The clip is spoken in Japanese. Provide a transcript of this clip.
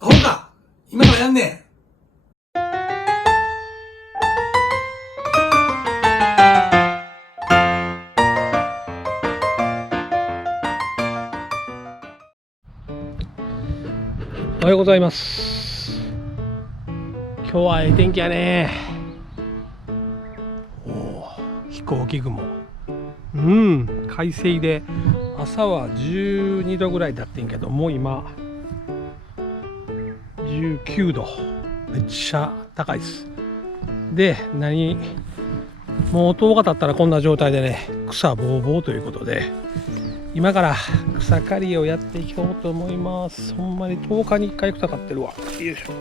アホか今からやんねん。おはようございます。今日はええ天気やね。飛行機雲。快晴で朝は12度ぐらいだってんけど、もう今19度。めっちゃ高いです。で、もう音が立ったらこんな状態でね、草ぼうぼうということで、今から草刈りをやっていこうと思います。ほんまに10日に1回草刈ってるわ。よいしょ。